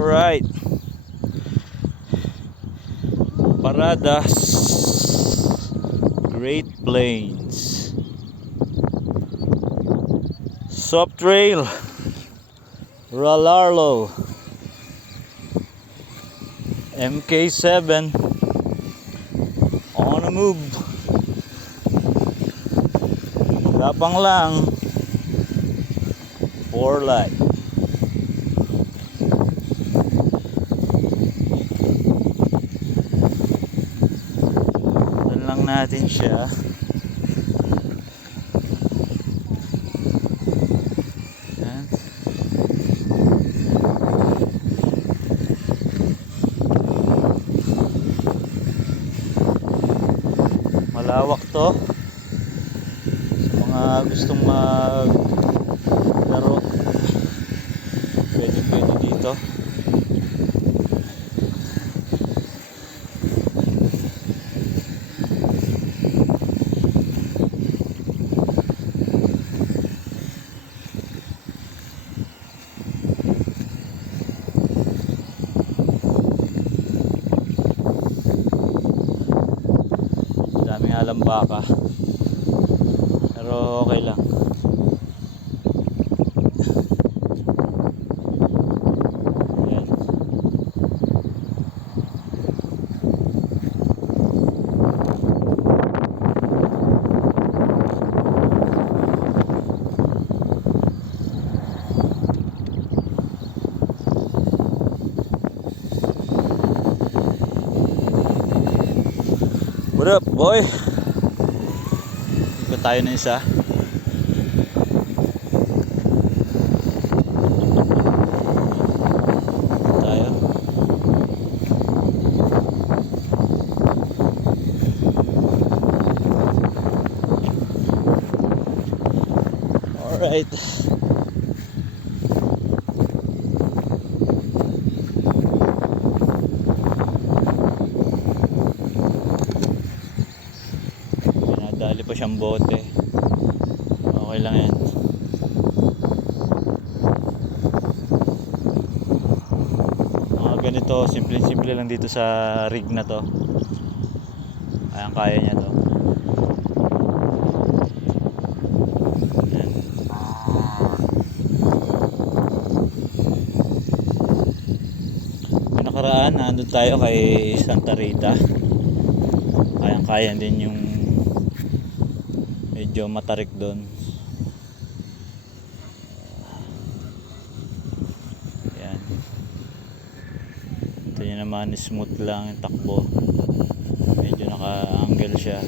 Alright, Paradas Great Plains Soft Trail Ralarlo MK7 on the move. Gapang lang for life. Doon lang natin siya. Yan. Malawak to sa mga gustong maglaro, pwede dito. Daming alambaka pero okay lang. Ayan. What up, boy? Ikot tayo na isa. Tayo. Alright. Dali pa siyang bote. Okay lang yan. Mga ganito, simple lang dito sa rig na to. Ayan, kaya niya to. Ayan. Yung nakaraan, nandun tayo kay Santa Rita. Ayan, kaya din yung medyo matarik doon. Ayan. Ito nyo naman, smooth lang yung takbo. Medyo naka-angle siya.